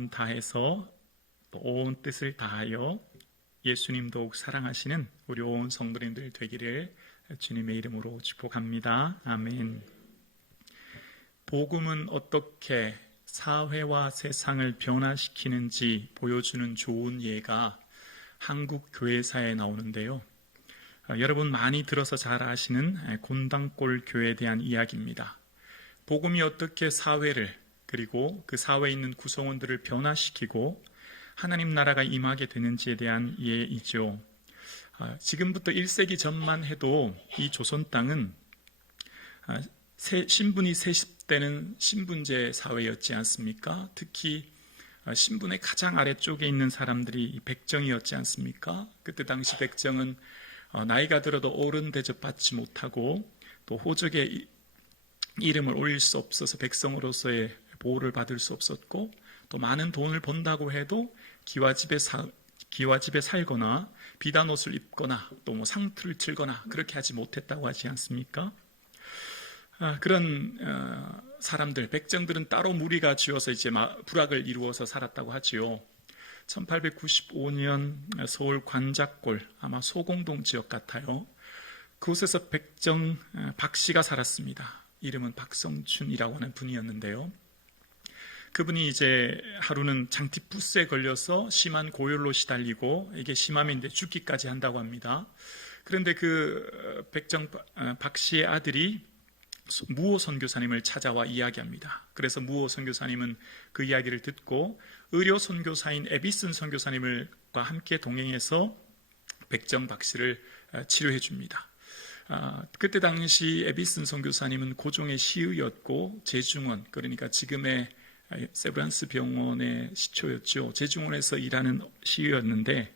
마음 다해서 온 뜻을 다하여 예수님 더욱 사랑하시는 우리 온 성도님들 되기를 주님의 이름으로 축복합니다. 아멘. 복음은 어떻게 사회와 세상을 변화시키는지 보여주는 좋은 예가 한국 교회사에 나오는데요. 여러분 많이 들어서 잘 아시는 곤당골 교회에 대한 이야기입니다. 복음이 어떻게 사회를 그리고 그 사회에 있는 구성원들을 변화시키고 하나님 나라가 임하게 되는지에 대한 예이죠. 지금부터 1세기 전만 해도 이 조선 땅은 신분이 세습되는 신분제 사회였지 않습니까? 특히 신분의 가장 아래쪽에 있는 사람들이 백정이었지 않습니까? 그때 당시 백정은 나이가 들어도 어른 대접받지 못하고 또 호적에 이름을 올릴 수 없어서 백성으로서의 보호를 받을 수 없었고 또 많은 돈을 번다고 해도 기와집에 살거나 비단 옷을 입거나 또 뭐 상투를 틀거나 그렇게 하지 못했다고 하지 않습니까? 그런 사람들, 백정들은 따로 무리가 지어서 이제 부락을 이루어서 살았다고 하지요. 1895년 서울 관작골, 아마 소공동 지역 같아요. 그곳에서 백정 박씨가 살았습니다. 이름은 박성춘이라고 하는 분이었는데요. 그분이 이제 하루는 장티푸스에 걸려서 심한 고열로 시달리고 이게 심하면 이제 죽기까지 한다고 합니다. 그런데 그 백정 박씨의 아들이 무호 선교사님을 찾아와 이야기합니다. 그래서 무호 선교사님은 그 이야기를 듣고 의료 선교사인 에비슨 선교사님과 함께 동행해서 백정 박씨를 치료해 줍니다. 그때 당시 에비슨 선교사님은 고종의 시의였고 제중원, 그러니까 지금의 세브란스 병원의 시초였죠. 제중원에서 일하는 시의였는데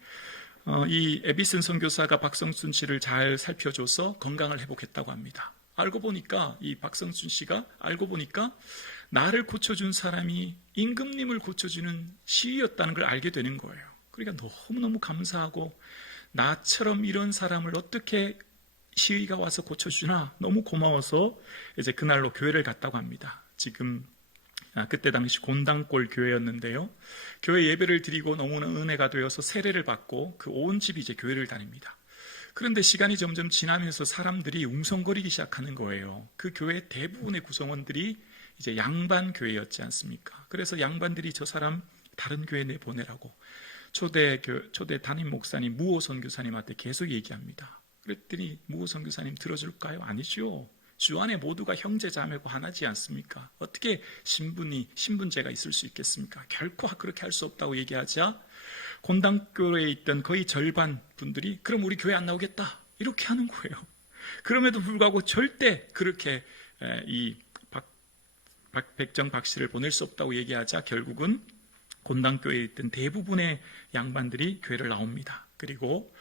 이 에비슨 선교사가 박성춘 씨를 잘 살펴줘서 건강을 회복했다고 합니다. 알고 보니까 이 박성춘 씨가 나를 고쳐준 사람이 임금님을 고쳐주는 시의였다는 걸 알게 되는 거예요. 그러니까 너무너무 감사하고 나처럼 이런 사람을 어떻게 시의가 와서 고쳐주나 너무 고마워서 이제 그날로 교회를 갔다고 합니다. 지금 그때 당시 곤당골 교회였는데요. 교회 예배를 드리고 너무나 은혜가 되어서 세례를 받고 그 온 집이 이제 교회를 다닙니다. 그런데 시간이 점점 지나면서 사람들이 웅성거리기 시작하는 거예요. 그 교회 대부분의 구성원들이 이제 양반 교회였지 않습니까? 그래서 양반들이 저 사람 다른 교회 내보내라고 초대 담임 목사님 무호 선교사님한테 계속 얘기합니다. 그랬더니 무호 선교사님 들어줄까요? 아니죠. 주 안에 모두가 형제 자매고 하나지 않습니까? 어떻게 신분제가 있을 수 있겠습니까? 결코 그렇게 할 수 없다고 얘기하자 곤당교회에 있던 거의 절반 분들이 그럼 우리 교회 안 나오겠다 이렇게 하는 거예요. 그럼에도 불구하고 절대 그렇게 이 백정 박씨를 보낼 수 없다고 얘기하자 결국은 곤당교회에 있던 대부분의 양반들이 교회를 나옵니다. 그리고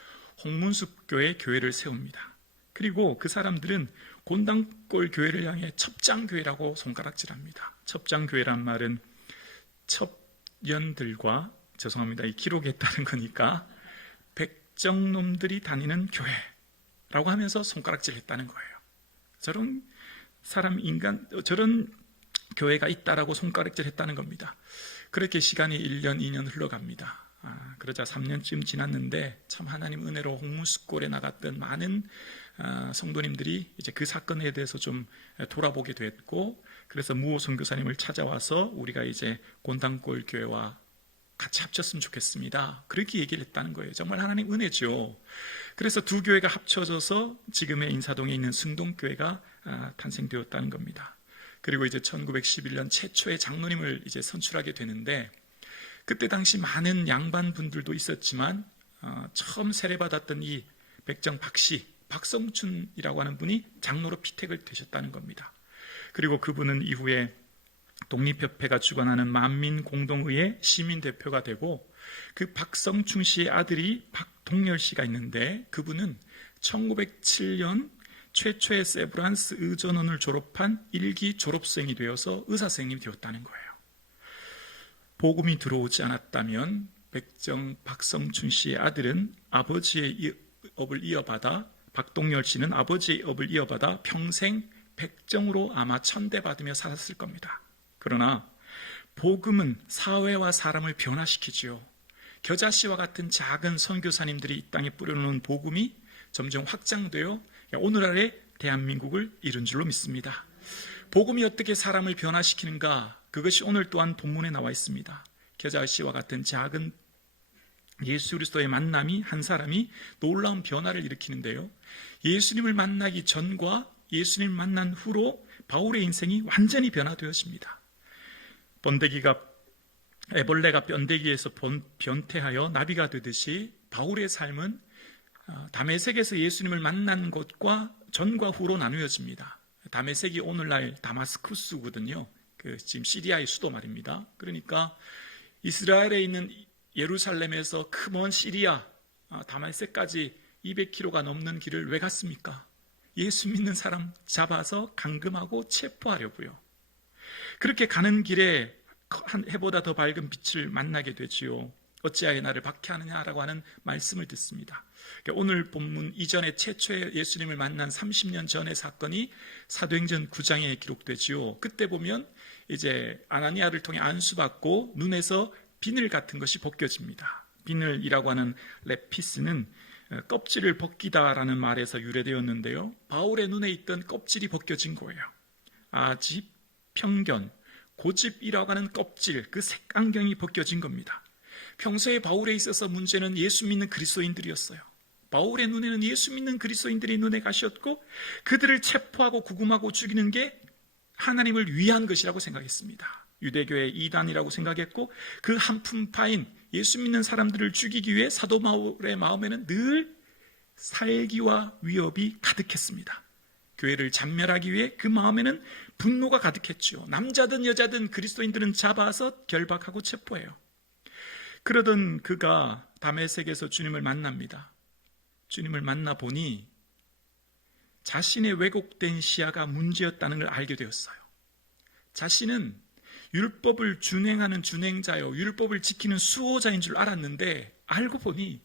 홍문숙교에 교회를 세웁니다. 그리고 그 사람들은 곤당골 교회를 향해 첩장교회라고 손가락질합니다. 첩장교회란 말은 첩연들과 죄송합니다. 이 기록에 따른 거니까 백정놈들이 다니는 교회라고 하면서 손가락질 했다는 거예요. 저런 교회가 있다라고 손가락질 했다는 겁니다. 그렇게 시간이 1년, 2년 흘러갑니다. 그러자 3년쯤 지났는데 참 하나님 은혜로 홍문숙골에 나갔던 많은 성도님들이 이제 그 사건에 대해서 좀 돌아보게 됐고 그래서 무호 선교사님을 찾아와서 우리가 이제 곤당골 교회와 같이 합쳤으면 좋겠습니다. 그렇게 얘기를 했다는 거예요. 정말 하나님 은혜죠. 그래서 두 교회가 합쳐져서 지금의 인사동에 있는 승동교회가 탄생되었다는 겁니다. 그리고 이제 1911년 최초의 장로님을 이제 선출하게 되는데 그때 당시 많은 양반분들도 있었지만 처음 세례받았던 이 백정 박씨, 박성춘이라고 하는 분이 장로로 피택을 되셨다는 겁니다. 그리고 그분은 이후에 독립협회가 주관하는 만민공동의회 시민대표가 되고 그 박성춘 씨의 아들이 박동열 씨가 있는데 그분은 1907년 최초의 세브란스 의전원을 졸업한 1기 졸업생이 되어서 의사선생님이 되었다는 거예요. 복음이 들어오지 않았다면 백정 박성춘 씨의 아들은 아버지의 업을 이어받아 박동열 씨는 아버지의 업을 이어받아 평생 백정으로 아마 천대받으며 살았을 겁니다. 그러나 복음은 사회와 사람을 변화시키지요. 겨자씨와 같은 작은 선교사님들이 이 땅에 뿌려놓은 복음이 점점 확장되어 오늘날의 대한민국을 이룬 줄로 믿습니다. 복음이 어떻게 사람을 변화시키는가, 그것이 오늘 또한 본문에 나와 있습니다. 겨자씨와 같은 작은 예수 그리스도의 만남이 한 사람이 놀라운 변화를 일으키는데요, 예수님을 만나기 전과 예수님을 만난 후로 바울의 인생이 완전히 변화되었습니다. 애벌레가 번데기에서 변태하여 나비가 되듯이 바울의 삶은 다메섹에서 예수님을 만난 것과 전과 후로 나누어집니다. 다메섹이 오늘날 다마스쿠스거든요. 지금 시리아의 수도 말입니다. 그러니까 이스라엘에 있는 예루살렘에서 그 먼 시리아 다메섹까지 200km가 넘는 길을 왜 갔습니까? 예수 믿는 사람 잡아서 감금하고 체포하려고요. 그렇게 가는 길에 한 해보다 더 밝은 빛을 만나게 되지요. 어찌하여 나를 박해하느냐라고 하는 말씀을 듣습니다. 오늘 본문 이전에 최초의 예수님을 만난 30년 전의 사건이 사도행전 9장에 기록되지요. 그때 보면 이제 아나니아를 통해 안수받고 눈에서 비늘 같은 것이 벗겨집니다. 비늘이라고 하는 레피스는 껍질을 벗기다라는 말에서 유래되었는데요, 바울의 눈에 있던 껍질이 벗겨진 거예요. 아집, 편견, 고집이라고 하는 껍질, 그 색안경이 벗겨진 겁니다. 평소에 바울에 있어서 문제는 예수 믿는 그리스도인들이었어요. 바울의 눈에는 예수 믿는 그리스도인들이 눈에 가셨고 그들을 체포하고 구금하고 죽이는 게 하나님을 위한 것이라고 생각했습니다. 유대교의 이단이라고 생각했고 그 한푼파인 예수 믿는 사람들을 죽이기 위해 사도 바울의 마음에는 늘 살기와 위협이 가득했습니다. 교회를 잔멸하기 위해 그 마음에는 분노가 가득했죠. 남자든 여자든 그리스도인들은 잡아서 결박하고 체포해요. 그러던 그가 다메섹에서 주님을 만납니다. 주님을 만나보니 자신의 왜곡된 시야가 문제였다는 걸 알게 되었어요. 자신은 율법을 준행하는 준행자요, 율법을 지키는 수호자인 줄 알았는데 알고 보니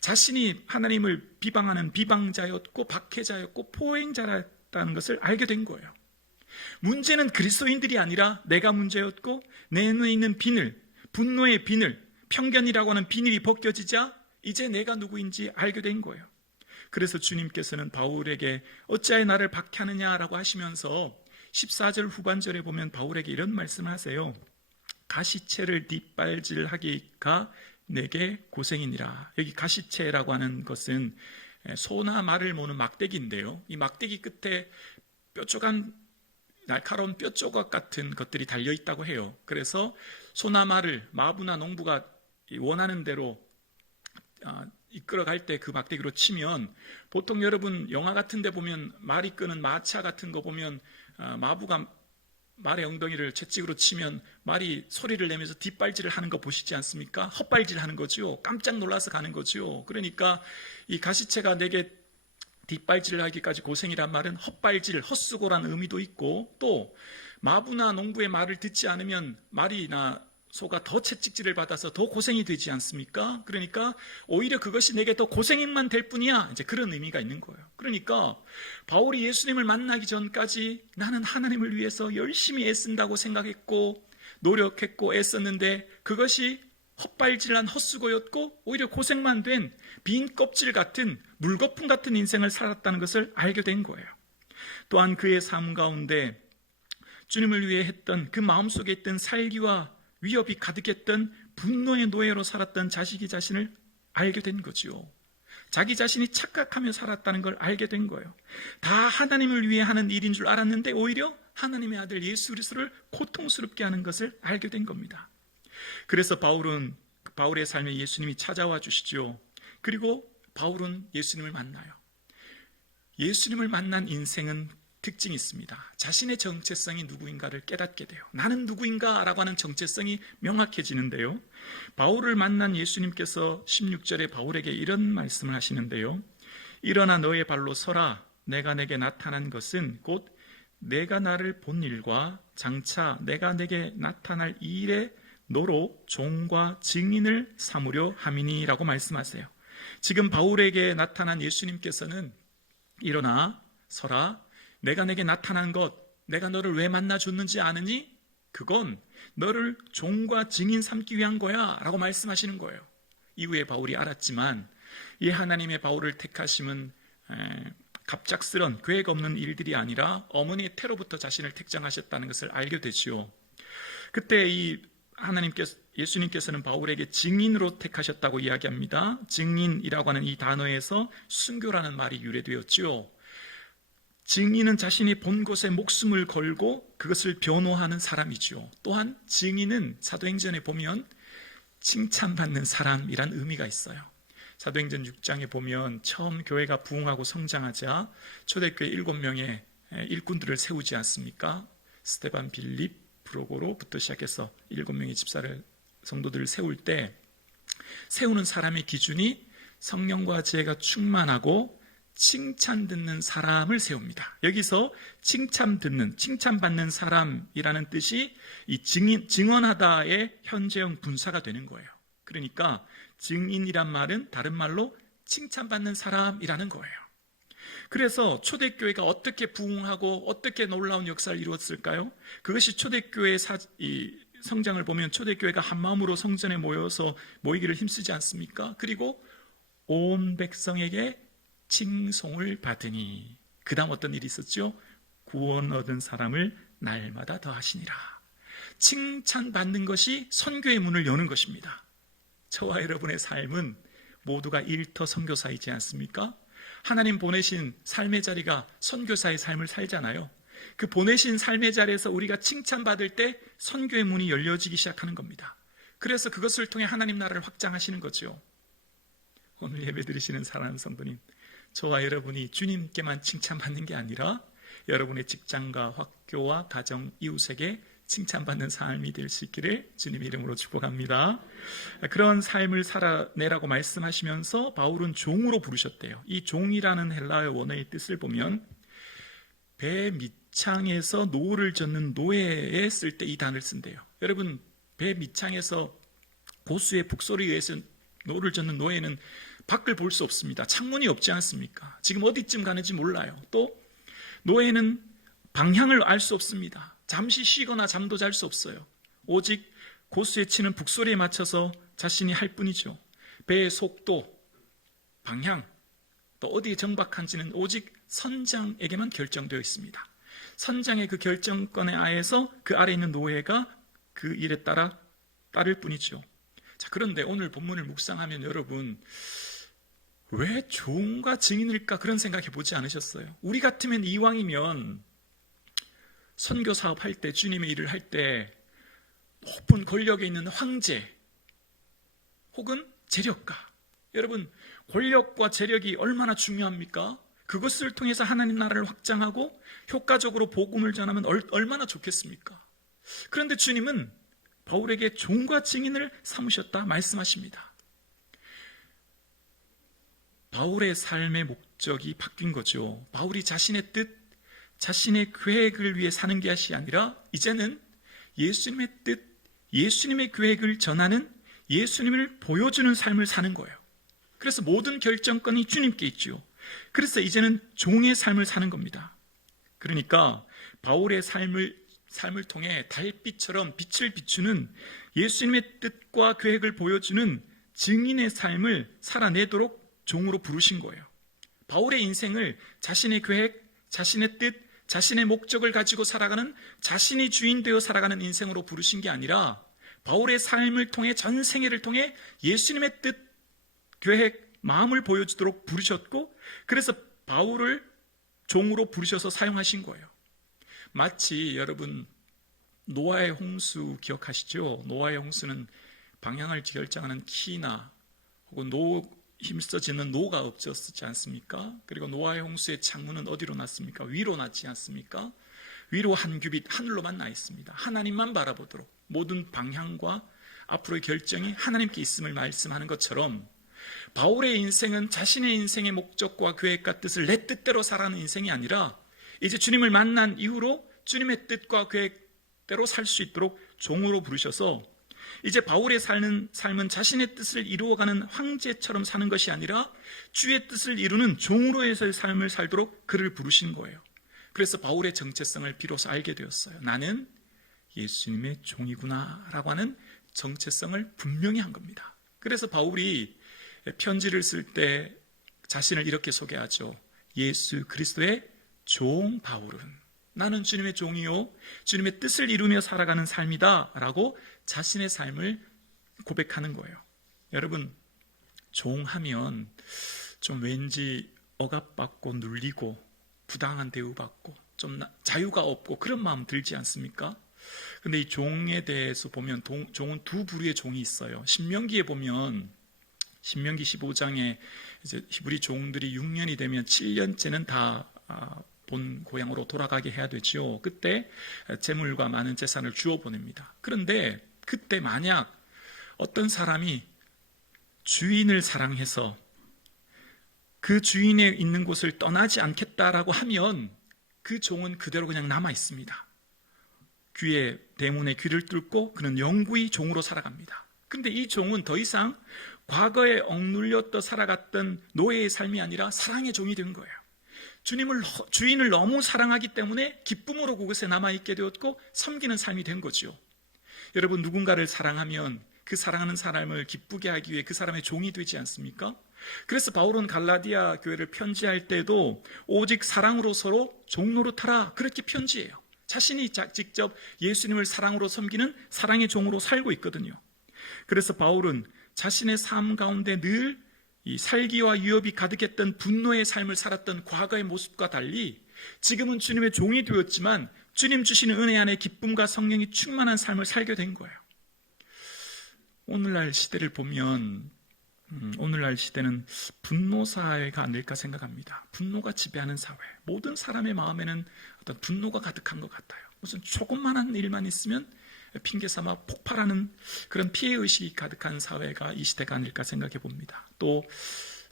자신이 하나님을 비방하는 비방자였고 박해자였고 포행자였다는 것을 알게 된 거예요. 문제는 그리스도인들이 아니라 내가 문제였고 내 눈에 있는 비늘, 분노의 비늘, 편견이라고 하는 비늘이 벗겨지자 이제 내가 누구인지 알게 된 거예요. 그래서 주님께서는 바울에게 어찌하여 나를 박해하느냐라고 하시면서 14절 후반절에 보면 바울에게 이런 말씀을 하세요. 가시채를 뒷발질하기가 내게 고생이니라. 여기 가시채라고 하는 것은 소나 말을 모는 막대기인데요, 이 막대기 끝에 뾰족한 날카로운 뼈 조각 같은 것들이 달려있다고 해요. 그래서 소나 말을 마부나 농부가 원하는 대로 이끌어갈 때 그 막대기로 치면, 보통 여러분 영화 같은 데 보면 말이 끄는 마차 같은 거 보면 마부가 말의 엉덩이를 채찍으로 치면 말이 소리를 내면서 뒷발질을 하는 거 보시지 않습니까? 헛발질 하는 거죠. 깜짝 놀라서 가는 거죠. 그러니까 이 가시채가 내게 뒷발질을 하기까지 고생이란 말은 헛발질, 헛수고라는 의미도 있고, 또 마부나 농부의 말을 듣지 않으면 말이나 소가 더 채찍질을 받아서 더 고생이 되지 않습니까? 그러니까 오히려 그것이 내게 더 고생만 될 뿐이야, 이제 그런 의미가 있는 거예요. 그러니까 바울이 예수님을 만나기 전까지 나는 하나님을 위해서 열심히 애쓴다고 생각했고 노력했고 애썼는데 그것이 헛발질한 헛수고였고 오히려 고생만 된 빈 껍질 같은 물거품 같은 인생을 살았다는 것을 알게 된 거예요. 또한 그의 삶 가운데 주님을 위해 했던 그 마음속에 있던 살기와 위협이 가득했던 분노의 노예로 살았던 자신을 알게 된 거지요. 자기 자신이 착각하며 살았다는 걸 알게 된 거예요. 다 하나님을 위해 하는 일인 줄 알았는데 오히려 하나님의 아들 예수 그리스도를 고통스럽게 하는 것을 알게 된 겁니다. 그래서 바울의 삶에 예수님이 찾아와 주시죠. 그리고 바울은 예수님을 만나요. 예수님을 만난 인생은 특징이 있습니다. 자신의 정체성이 누구인가를 깨닫게 돼요. 나는 누구인가라고 하는 정체성이 명확해지는데요, 바울을 만난 예수님께서 16절에 바울에게 이런 말씀을 하시는데요, 일어나 너의 발로 서라. 내가 내게 나타난 것은 곧 내가 나를 본 일과 장차 내가 내게 나타날 이 일에 너로 종과 증인을 삼으려 함이니라고 말씀하세요. 지금 바울에게 나타난 예수님께서는 일어나 서라. 내가 내게 나타난 것, 내가 너를 왜 만나줬는지 아느니? 그건 너를 종과 증인 삼기 위한 거야 라고 말씀하시는 거예요. 이후에 바울이 알았지만 이 하나님의 바울을 택하심은 갑작스런 계획 없는 일들이 아니라 어머니의 태로부터 자신을 택정하셨다는 것을 알게 되지요. 그때 이 예수님께서는 바울에게 증인으로 택하셨다고 이야기합니다. 증인이라고 하는 이 단어에서 순교라는 말이 유래되었지요. 증인은 자신이 본 곳에 목숨을 걸고 그것을 변호하는 사람이지요. 또한 증인은 사도행전에 보면 칭찬받는 사람이란 의미가 있어요. 사도행전 6장에 보면 처음 교회가 부흥하고 성장하자 초대교회 7명의 일꾼들을 세우지 않습니까? 스데반, 빌립, 프로고로부터 시작해서 7명의 성도들을 세울 때 세우는 사람의 기준이 성령과 지혜가 충만하고 칭찬 듣는 사람을 세웁니다. 여기서 칭찬받는 사람이라는 뜻이 이 증언하다의 현재형 분사가 되는 거예요. 그러니까 증인이란 말은 다른 말로 칭찬받는 사람이라는 거예요. 그래서 초대교회가 어떻게 부흥하고 어떻게 놀라운 역사를 이루었을까요? 그것이 초대교회의 성장을 보면 초대교회가 한마음으로 성전에 모이기를 힘쓰지 않습니까? 그리고 온 백성에게 칭송을 받으니 그 다음 어떤 일이 있었죠? 구원 얻은 사람을 날마다 더하시니라. 칭찬받는 것이 선교의 문을 여는 것입니다. 저와 여러분의 삶은 모두가 일터 선교사이지 않습니까? 하나님 보내신 삶의 자리가 선교사의 삶을 살잖아요. 그 보내신 삶의 자리에서 우리가 칭찬받을 때 선교의 문이 열려지기 시작하는 겁니다. 그래서 그것을 통해 하나님 나라를 확장하시는 거죠. 오늘 예배 드리시는 사랑하는 성도님, 저와 여러분이 주님께만 칭찬받는 게 아니라 여러분의 직장과 학교와 가정, 이웃에게 칭찬받는 삶이 될 수 있기를 주님의 이름으로 축복합니다. 그런 삶을 살아내라고 말씀하시면서 바울은 종으로 부르셨대요. 이 종이라는 헬라어 원어의 뜻을 보면 배 밑창에서 노를 젓는 노예에 쓸 때 이 단어를 쓴대요. 여러분, 배 밑창에서 고수의 북소리에 의해서 노를 젓는 노예는 밖을 볼 수 없습니다. 창문이 없지 않습니까? 지금 어디쯤 가는지 몰라요. 또 노예는 방향을 알 수 없습니다. 잠시 쉬거나 잠도 잘 수 없어요. 오직 고수에 치는 북소리에 맞춰서 자신이 할 뿐이죠. 배의 속도, 방향, 또 어디에 정박한지는 오직 선장에게만 결정되어 있습니다. 선장의 그 결정권에 하에서 그 아래 있는 노예가 그 일에 따를 뿐이죠. 자, 그런데 오늘 본문을 묵상하면 여러분, 왜 종과 증인일까 그런 생각해 보지 않으셨어요? 우리 같으면 이왕이면 선교 사업할 때, 주님의 일을 할 때 높은 권력에 있는 황제 혹은 재력가, 여러분 권력과 재력이 얼마나 중요합니까? 그것을 통해서 하나님 나라를 확장하고 효과적으로 복음을 전하면 얼마나 좋겠습니까? 그런데 주님은 바울에게 종과 증인을 삼으셨다 말씀하십니다. 바울의 삶의 목적이 바뀐 거죠. 바울이 자신의 뜻, 자신의 계획을 위해 사는 것이 아니라 이제는 예수님의 뜻, 예수님의 계획을 전하는, 예수님을 보여주는 삶을 사는 거예요. 그래서 모든 결정권이 주님께 있죠. 그래서 이제는 종의 삶을 사는 겁니다. 그러니까 바울의 삶을 통해 달빛처럼 빛을 비추는 예수님의 뜻과 계획을 보여주는 증인의 삶을 살아내도록 종으로 부르신 거예요. 바울의 인생을 자신의 계획, 자신의 뜻, 자신의 목적을 가지고 살아가는, 자신이 주인 되어 살아가는 인생으로 부르신 게 아니라 바울의 삶을 통해, 전 생애를 통해 예수님의 뜻, 계획, 마음을 보여주도록 부르셨고, 그래서 바울을 종으로 부르셔서 사용하신 거예요. 마치 여러분 노아의 홍수 기억하시죠? 노아의 홍수는 방향을 결정하는 키나 혹은 힘써지는 노가 없었지 않습니까? 그리고 노아의 홍수의 창문은 어디로 났습니까? 위로 났지 않습니까? 위로 한 규빗 하늘로만 나 있습니다. 하나님만 바라보도록 모든 방향과 앞으로의 결정이 하나님께 있음을 말씀하는 것처럼 바울의 인생은 자신의 인생의 목적과 계획과 뜻을 내 뜻대로 살아가는 인생이 아니라 이제 주님을 만난 이후로 주님의 뜻과 계획대로 살 수 있도록 종으로 부르셔서 이제 바울의 삶은 자신의 뜻을 이루어가는 황제처럼 사는 것이 아니라 주의 뜻을 이루는 종으로서의 삶을 살도록 그를 부르신 거예요. 그래서 바울의 정체성을 비로소 알게 되었어요. 나는 예수님의 종이구나라고 하는 정체성을 분명히 한 겁니다. 그래서 바울이 편지를 쓸 때 자신을 이렇게 소개하죠. 예수 그리스도의 종 바울은 나는 주님의 종이요 주님의 뜻을 이루며 살아가는 삶이다 라고 자신의 삶을 고백하는 거예요. 여러분, 종하면 좀 왠지 억압받고 눌리고 부당한 대우받고 좀 자유가 없고 그런 마음 들지 않습니까? 근데 이 종에 대해서 보면 종은 두 부류의 종이 있어요. 신명기에 보면 신명기 15장에 이제 히브리 종들이 6년이 되면 7년째는 다 본 고향으로 돌아가게 해야 되죠. 그때 재물과 많은 재산을 주어 보냅니다. 그런데 그때 만약 어떤 사람이 주인을 사랑해서 그 주인의 있는 곳을 떠나지 않겠다라고 하면 그 종은 그대로 그냥 남아 있습니다. 귀에 대문에 귀를 뚫고 그는 영구히 종으로 살아갑니다. 그런데 이 종은 더 이상 과거에 억눌렸던 살아갔던 노예의 삶이 아니라 사랑의 종이 된 거예요. 주인을 너무 사랑하기 때문에 기쁨으로 그곳에 남아있게 되었고 섬기는 삶이 된 거죠. 여러분, 누군가를 사랑하면 그 사랑하는 사람을 기쁘게 하기 위해 그 사람의 종이 되지 않습니까? 그래서 바울은 갈라디아 교회를 편지할 때도 오직 사랑으로 서로 종노릇하라 그렇게 편지해요. 자신이 직접 예수님을 사랑으로 섬기는 사랑의 종으로 살고 있거든요. 그래서 바울은 자신의 삶 가운데 늘 이 살기와 위협이 가득했던 분노의 삶을 살았던 과거의 모습과 달리 지금은 주님의 종이 되었지만 주님 주시는 은혜 안에 기쁨과 성령이 충만한 삶을 살게 된 거예요. 오늘날 시대를 보면 오늘날 시대는 분노 사회가 아닐까 생각합니다. 분노가 지배하는 사회. 모든 사람의 마음에는 어떤 분노가 가득한 것 같아요. 무슨 조금만한 일만 있으면 핑계 삼아 폭발하는 그런 피해의식이 가득한 사회가 이 시대가 아닐까 생각해 봅니다. 또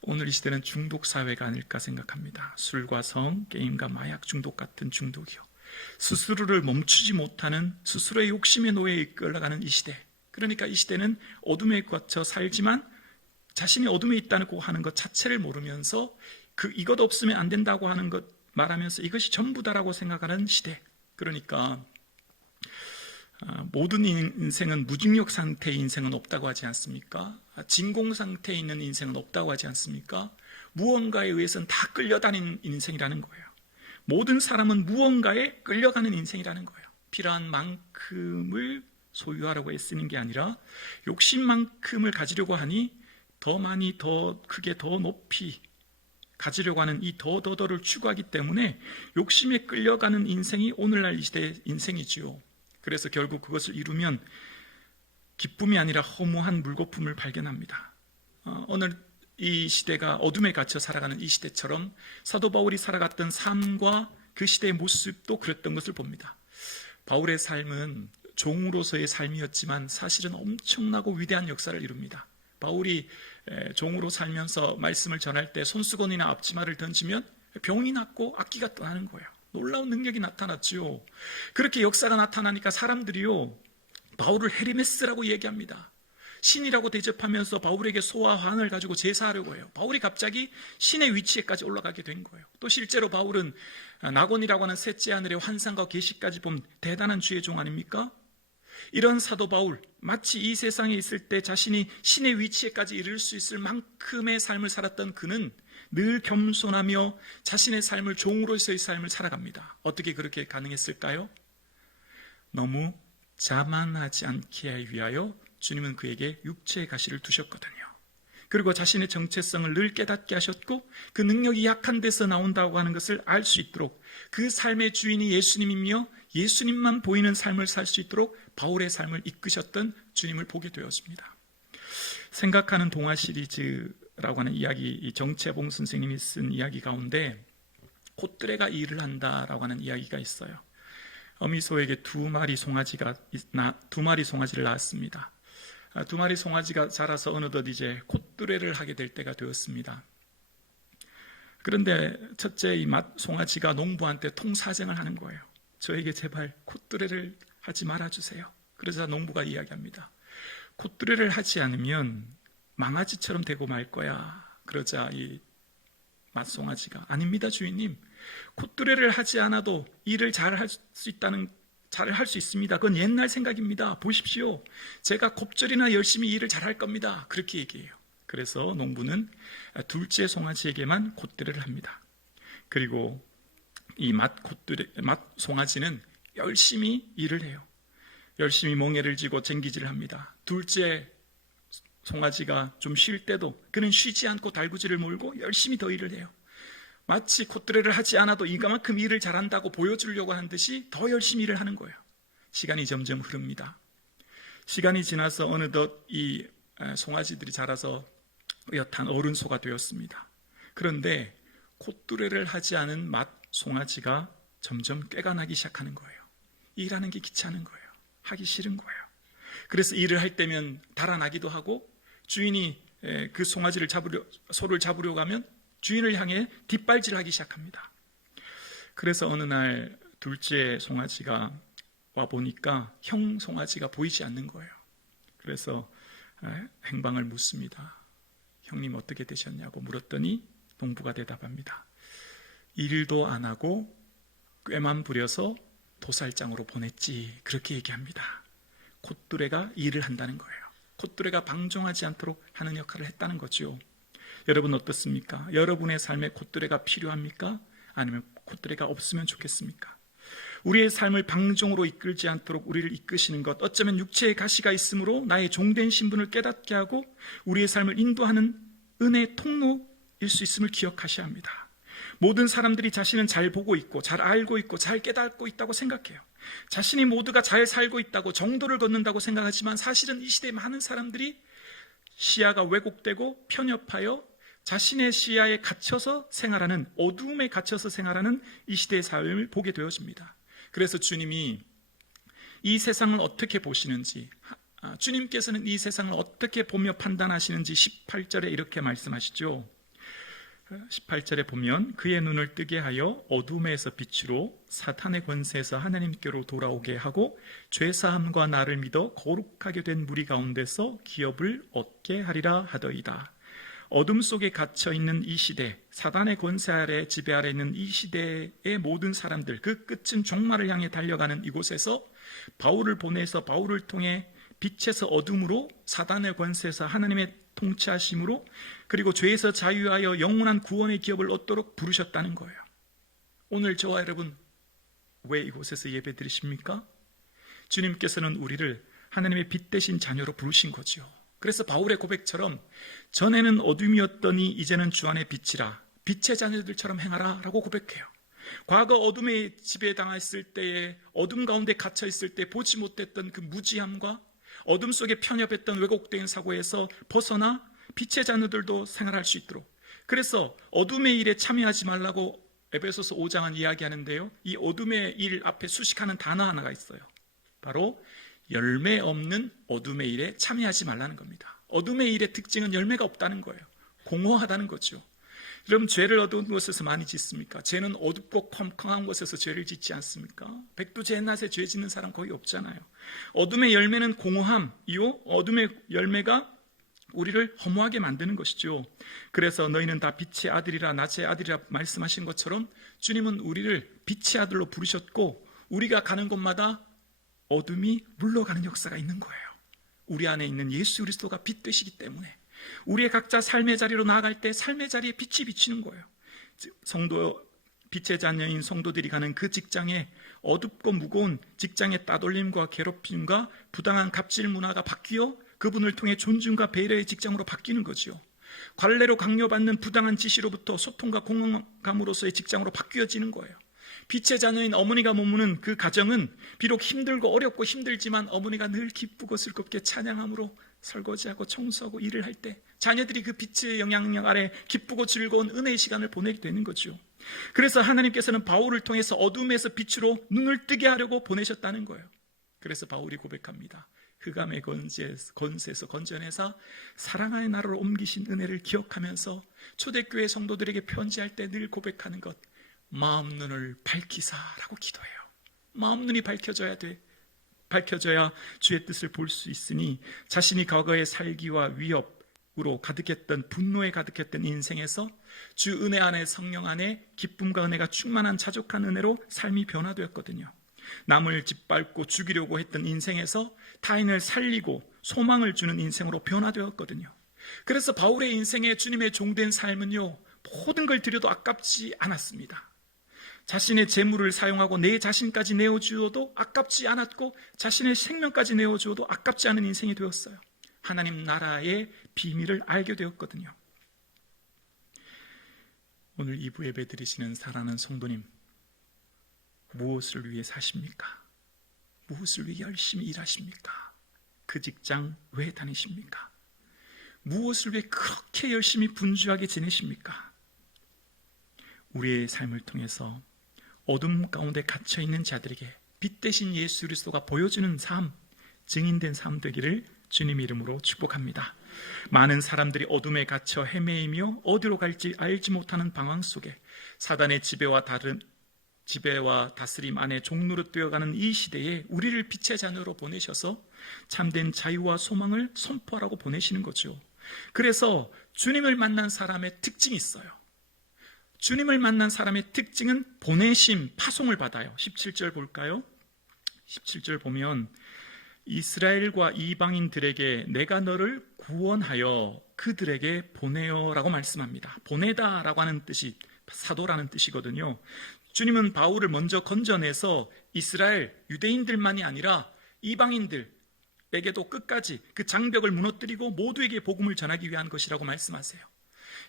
오늘 이 시대는 중독 사회가 아닐까 생각합니다. 술과 성, 게임과 마약 중독 같은 중독이요. 스스로를 멈추지 못하는 스스로의 욕심의 노예에 이끌려가는 이 시대. 그러니까 이 시대는 어둠에 갇혀 살지만 자신이 어둠에 있다고 하는 것 자체를 모르면서 이것 없으면 안 된다고 하는 것 말하면서 이것이 전부다라고 생각하는 시대. 그러니까 모든 인생은 무중력 상태의 인생은 없다고 하지 않습니까? 진공 상태에 있는 인생은 없다고 하지 않습니까? 무언가에 의해서는 다 끌려다니는 인생이라는 거예요. 모든 사람은 무언가에 끌려가는 인생이라는 거예요. 필요한 만큼을 소유하려고 애쓰는 게 아니라 욕심만큼을 가지려고 하니 더 많이, 더 크게, 더 높이 가지려고 하는 이 더를 추구하기 때문에 욕심에 끌려가는 인생이 오늘날 이 시대의 인생이지요. 그래서 결국 그것을 이루면 기쁨이 아니라 허무한 물거품을 발견합니다. 오늘 이 시대가 어둠에 갇혀 살아가는 이 시대처럼 사도 바울이 살아갔던 삶과 그 시대의 모습도 그랬던 것을 봅니다. 바울의 삶은 종으로서의 삶이었지만 사실은 엄청나고 위대한 역사를 이룹니다. 바울이 종으로 살면서 말씀을 전할 때 손수건이나 앞치마를 던지면 병이 낫고 악기가 떠나는 거예요. 놀라운 능력이 나타났죠. 그렇게 역사가 나타나니까 사람들이요 바울을 헤르메스라고 얘기합니다. 신이라고 대접하면서 바울에게 소와 환을 가지고 제사하려고 해요. 바울이 갑자기 신의 위치에까지 올라가게 된 거예요. 또 실제로 바울은 나곤이라고 하는 셋째 하늘의 환상과 계시까지 본 대단한 주의 종 아닙니까? 이런 사도 바울, 마치 이 세상에 있을 때 자신이 신의 위치에까지 이를 수 있을 만큼의 삶을 살았던 그는 늘 겸손하며 자신의 삶을 종으로서의 삶을 살아갑니다. 어떻게 그렇게 가능했을까요? 너무 자만하지 않게 위하여 주님은 그에게 육체의 가시를 두셨거든요. 그리고 자신의 정체성을 늘 깨닫게 하셨고 그 능력이 약한 데서 나온다고 하는 것을 알 수 있도록 그 삶의 주인이 예수님이며 예수님만 보이는 삶을 살 수 있도록 바울의 삶을 이끄셨던 주님을 보게 되었습니다. 생각하는 동화 시리즈라고 하는 이야기, 정채봉 선생님이 쓴 이야기 가운데 콧뚜레가 일을 한다라고 하는 이야기가 있어요. 어미소에게 두 마리 송아지를 낳았습니다. 두 마리 송아지가 자라서 어느덧 이제 콧뚜레를 하게 될 때가 되었습니다. 그런데 첫째 이 송아지가 농부한테 통사정을 하는 거예요. 저에게 제발 콧뚜레를 하지 말아주세요. 그러자 농부가 이야기합니다. 콧뚜레를 하지 않으면 망아지처럼 되고 말 거야. 그러자 이 맛송아지가 아닙니다 주인님. 콧뚜레를 하지 않아도 일을 잘 할 수 있다는 잘 할 수 있습니다. 그건 옛날 생각입니다. 보십시오. 제가 곱절이나 열심히 일을 잘할 겁니다. 그렇게 얘기해요. 그래서 농부는 둘째 송아지에게만 콧대를 합니다. 그리고 이 맛 송아지는 열심히 일을 해요. 열심히 멍에를 쥐고 쟁기질을 합니다. 둘째 송아지가 좀 쉴 때도 그는 쉬지 않고 달구지를 몰고 열심히 더 일을 해요. 마치 콧뚜레를 하지 않아도 이만큼 일을 잘한다고 보여주려고 하는 듯이 더 열심히 일을 하는 거예요. 시간이 점점 흐릅니다. 시간이 지나서 어느덧 이 송아지들이 자라서 여탄 어른소가 되었습니다. 그런데 콧뚜레를 하지 않은 맛 송아지가 점점 꾀가 나기 시작하는 거예요. 일하는 게 귀찮은 거예요. 하기 싫은 거예요. 그래서 일을 할 때면 달아나기도 하고, 주인이 그 송아지를 소를 잡으려고 하면 주인을 향해 뒷발질하기 시작합니다. 그래서 어느 날 둘째 송아지가 와 보니까 형 송아지가 보이지 않는 거예요. 그래서 행방을 묻습니다. 형님 어떻게 되셨냐고 물었더니 농부가 대답합니다. 일도 안 하고 꾀만 부려서 도살장으로 보냈지. 그렇게 얘기합니다. 콧뚜레가 일을 한다는 거예요. 콧뚜레가 방종하지 않도록 하는 역할을 했다는 거죠. 여러분 어떻습니까? 여러분의 삶에 콧뚜레가 필요합니까? 아니면 콧뚜레가 없으면 좋겠습니까? 우리의 삶을 방종으로 이끌지 않도록 우리를 이끄시는 것, 어쩌면 육체의 가시가 있으므로 나의 종된 신분을 깨닫게 하고 우리의 삶을 인도하는 은혜의 통로일 수 있음을 기억하셔야 합니다. 모든 사람들이 자신은 잘 보고 있고 잘 알고 있고 잘 깨닫고 있다고 생각해요. 자신이 모두가 잘 살고 있다고 정도를 걷는다고 생각하지만 사실은 이 시대의 많은 사람들이 시야가 왜곡되고 편협하여 자신의 시야에 갇혀서 생활하는, 어두움에 갇혀서 생활하는 이 시대의 삶을 보게 되어집니다. 그래서 주님이 이 세상을 어떻게 보시는지, 주님께서는 이 세상을 어떻게 보며 판단하시는지 18절에 이렇게 말씀하시죠. 18절에 보면 그의 눈을 뜨게 하여 어둠에서 빛으로 사탄의 권세에서 하나님께로 돌아오게 하고 죄사함과 나를 믿어 거룩하게 된 무리 가운데서 기업을 얻게 하리라 하더이다. 어둠 속에 갇혀있는 이 시대, 사단의 권세 아래 지배 아래 있는 이 시대의 모든 사람들, 그 끝은 종말을 향해 달려가는 이곳에서 바울을 보내서 바울을 통해 빛에서 어둠으로, 사단의 권세에서 하나님의 통치하심으로, 그리고 죄에서 자유하여 영원한 구원의 기업을 얻도록 부르셨다는 거예요. 오늘 저와 여러분 왜 이곳에서 예배 드리십니까? 주님께서는 우리를 하나님의 빛 대신 자녀로 부르신 거죠. 그래서 바울의 고백처럼 전에는 어둠이었더니 이제는 주 안의 빛이라, 빛의 자녀들처럼 행하라 라고 고백해요. 과거 어둠에 지배당했을 때에, 어둠 가운데 갇혀있을 때 보지 못했던 그 무지함과 어둠 속에 편협했던 왜곡된 사고에서 벗어나 빛의 자녀들도 생활할 수 있도록, 그래서 어둠의 일에 참여하지 말라고 에베소서 5장은 이야기하는데요, 이 어둠의 일 앞에 수식하는 단어 하나가 있어요. 바로 열매 없는 어둠의 일에 참여하지 말라는 겁니다. 어둠의 일의 특징은 열매가 없다는 거예요. 공허하다는 거죠. 여러분, 죄를 어두운 곳에서 많이 짓습니까? 죄는 어둡고 컴컴한 곳에서 죄를 짓지 않습니까? 백두제낮에 죄 짓는 사람 거의 없잖아요. 어둠의 열매는 공허함이요, 어둠의 열매가 우리를 허무하게 만드는 것이죠. 그래서 너희는 다 빛의 아들이라, 낮의 아들이라 말씀하신 것처럼 주님은 우리를 빛의 아들로 부르셨고, 우리가 가는 곳마다 어둠이 물러가는 역사가 있는 거예요. 우리 안에 있는 예수 그리스도가 빛 되시기 때문에 우리의 각자 삶의 자리로 나아갈 때 삶의 자리에 빛이 비치는 거예요. 성도, 빛의 자녀인 성도들이 가는 그 직장에 어둡고 무거운 직장의 따돌림과 괴롭힘과 부당한 갑질 문화가 바뀌어 그분을 통해 존중과 배려의 직장으로 바뀌는 거죠. 관례로 강요받는 부당한 지시로부터 소통과 공감으로서의 직장으로 바뀌어지는 거예요. 빛의 자녀인 어머니가 머무는 그 가정은 비록 힘들고 어렵고 힘들지만 어머니가 늘 기쁘고 즐겁게 찬양함으로 설거지하고 청소하고 일을 할 때 자녀들이 그 빛의 영향력 아래 기쁘고 즐거운 은혜의 시간을 보내게 되는 거죠. 그래서 하나님께서는 바울을 통해서 어둠에서 빛으로 눈을 뜨게 하려고 보내셨다는 거예요. 그래서 바울이 고백합니다. 흑암의 권세에서 건져내사 사랑의 나라로 옮기신 은혜를 기억하면서 초대교회 성도들에게 편지할 때 늘 고백하는 것, 마음 눈을 밝히사라고 기도해요. 마음 눈이 밝혀져야 주의 뜻을 볼 수 있으니 자신이 과거의 살기와 위협으로 가득했던, 분노에 가득했던 인생에서 주 은혜 안에, 성령 안에 기쁨과 은혜가 충만한 자족한 은혜로 삶이 변화되었거든요. 남을 짓밟고 죽이려고 했던 인생에서 타인을 살리고 소망을 주는 인생으로 변화되었거든요. 그래서 바울의 인생에 주님의 종된 삶은요, 모든 걸 드려도 아깝지 않았습니다. 자신의 재물을 사용하고 내 자신까지 내어주어도 아깝지 않았고, 자신의 생명까지 내어주어도 아깝지 않은 인생이 되었어요. 하나님 나라의 비밀을 알게 되었거든요. 오늘 2부 예배 드리시는 사랑하는 성도님, 무엇을 위해 사십니까? 무엇을 위해 열심히 일하십니까? 그 직장 왜 다니십니까? 무엇을 위해 그렇게 열심히 분주하게 지내십니까? 우리의 삶을 통해서 어둠 가운데 갇혀있는 자들에게 빛 대신 예수 그리스도가 보여주는 삶, 증인된 삶 되기를 주님 이름으로 축복합니다. 많은 사람들이 어둠에 갇혀 헤매이며 어디로 갈지 알지 못하는 방황 속에 사단의 지배와 다스림 안에 종노릇 되어가는 이 시대에 우리를 빛의 자녀로 보내셔서 참된 자유와 소망을 선포하라고 보내시는 거죠. 그래서 주님을 만난 사람의 특징이 있어요. 주님을 만난 사람의 특징은 보내심, 파송을 받아요. 17절 볼까요? 17절 보면 이스라엘과 이방인들에게 내가 너를 구원하여 그들에게 보내어라고 말씀합니다. 보내다라고 하는 뜻이 사도라는 뜻이거든요. 주님은 바울을 먼저 건져내서 이스라엘 유대인들만이 아니라 이방인들에게도 끝까지 그 장벽을 무너뜨리고 모두에게 복음을 전하기 위한 것이라고 말씀하세요.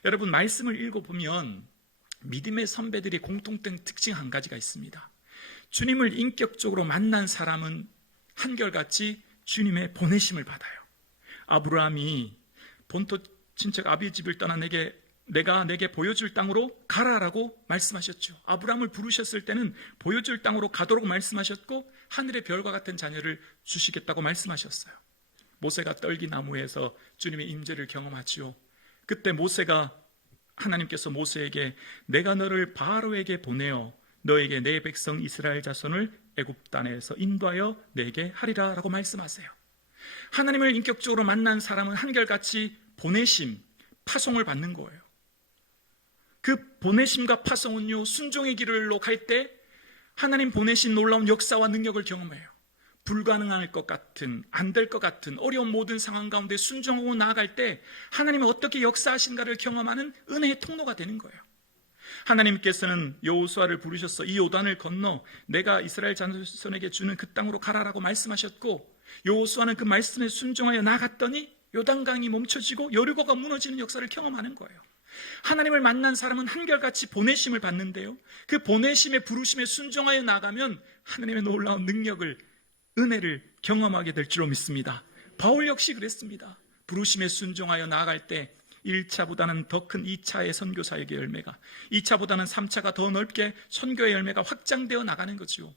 여러분, 말씀을 읽어보면 믿음의 선배들의 공통된 특징 한 가지가 있습니다. 주님을 인격적으로 만난 사람은 한결같이 주님의 보내심을 받아요. 아브라함이 본토 친척 아비 집을 떠나 내가 내게 보여줄 땅으로 가라라고 말씀하셨죠. 아브라함을 부르셨을 때는 보여줄 땅으로 가도록 말씀하셨고 하늘의 별과 같은 자녀를 주시겠다고 말씀하셨어요. 모세가 떨기나무에서 주님의 임재를 경험하지요. 그때 하나님께서 모세에게 내가 너를 바로에게 보내어 너에게 내 백성 이스라엘 자손을 애굽 땅에서 인도하여 내게 하리라 라고 말씀하세요. 하나님을 인격적으로 만난 사람은 한결같이 보내심, 파송을 받는 거예요. 그 보내심과 파송은요, 순종의 길로 갈 때 하나님 보내신 놀라운 역사와 능력을 경험해요. 불가능할 것 같은, 안 될 것 같은 어려운 모든 상황 가운데 순종하고 나아갈 때 하나님이 어떻게 역사하신가를 경험하는 은혜의 통로가 되는 거예요. 하나님께서는 여호수아를 부르셔서 이 요단을 건너 내가 이스라엘 자손에게 주는 그 땅으로 가라라고 말씀하셨고, 여호수아는 그 말씀에 순종하여 나갔더니 요단강이 멈춰지고 여리고가 무너지는 역사를 경험하는 거예요. 하나님을 만난 사람은 한결같이 보내심을 받는데요, 그 보내심의 부르심에 순종하여 나가면 하나님의 놀라운 능력을, 은혜를 경험하게 될 줄로 믿습니다. 바울 역시 그랬습니다. 부르심에 순종하여 나아갈 때 1차보다는 더 큰 2차의 선교 사역의 열매가, 2차보다는 3차가 더 넓게 선교의 열매가 확장되어 나가는 거죠.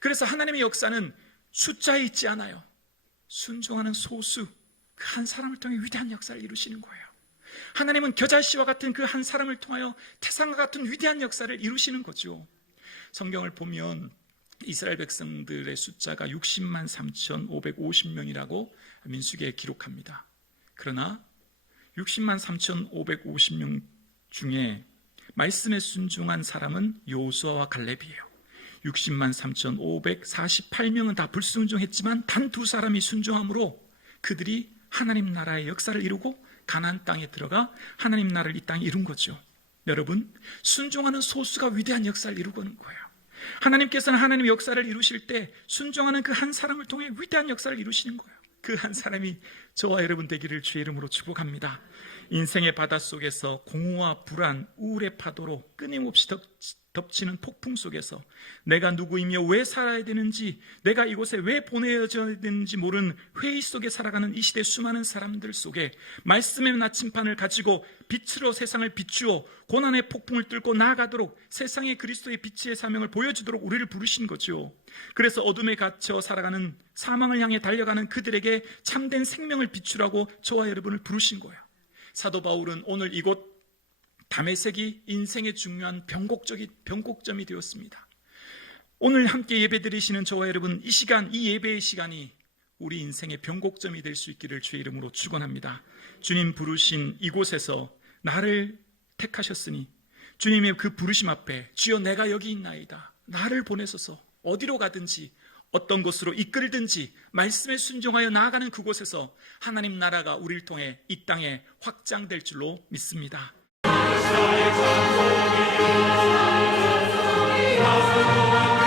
그래서 하나님의 역사는 숫자에 있지 않아요. 순종하는 소수, 그 한 사람을 통해 위대한 역사를 이루시는 거예요. 하나님은 겨자씨와 같은 그 한 사람을 통하여 태산과 같은 위대한 역사를 이루시는 거죠. 성경을 보면 이스라엘 백성들의 숫자가 60만 3,550명이라고 민수기에 기록합니다. 그러나 60만 3,550명 중에 말씀에 순종한 사람은 여호수아와 갈렙이에요. 60만 3,548명은 다 불순종했지만 단 두 사람이 순종함으로 그들이 하나님 나라의 역사를 이루고 가나안 땅에 들어가 하나님 나라를 이 땅에 이룬 거죠. 여러분, 순종하는 소수가 위대한 역사를 이루고는 거예요. 하나님께서는 하나님의 역사를 이루실 때 순종하는 그 한 사람을 통해 위대한 역사를 이루시는 거예요. 그 한 사람이 저와 여러분 되기를 주의 이름으로 축복합니다. 인생의 바닷속에서 공허와 불안, 우울의 파도로 끊임없이 덮치는 폭풍 속에서 내가 누구이며 왜 살아야 되는지, 내가 이곳에 왜 보내져야 되는지 모르는 회의 속에 살아가는 이 시대 수많은 사람들 속에 말씀의 나침판을 가지고 빛으로 세상을 비추어 고난의 폭풍을 뚫고 나아가도록 세상에 그리스도의 빛의 사명을 보여주도록 우리를 부르신 거죠. 그래서 어둠에 갇혀 살아가는, 사망을 향해 달려가는 그들에게 참된 생명을 비추라고 저와 여러분을 부르신 거예요. 사도 바울은 오늘 이곳 다메섹이 인생의 중요한 변곡점이 되었습니다. 오늘 함께 예배드리시는 저와 여러분, 이 시간, 이 예배의 시간이 우리 인생의 변곡점이 될 수 있기를 주의 이름으로 축원합니다. 주님 부르신 이곳에서 나를 택하셨으니 주님의 그 부르심 앞에 주여 내가 여기 있나이다, 나를 보내소서, 어디로 가든지 어떤 곳으로 이끌든지 말씀에 순종하여 나아가는 그곳에서 하나님 나라가 우리를 통해 이 땅에 확장될 줄로 믿습니다. 나의 찬송이여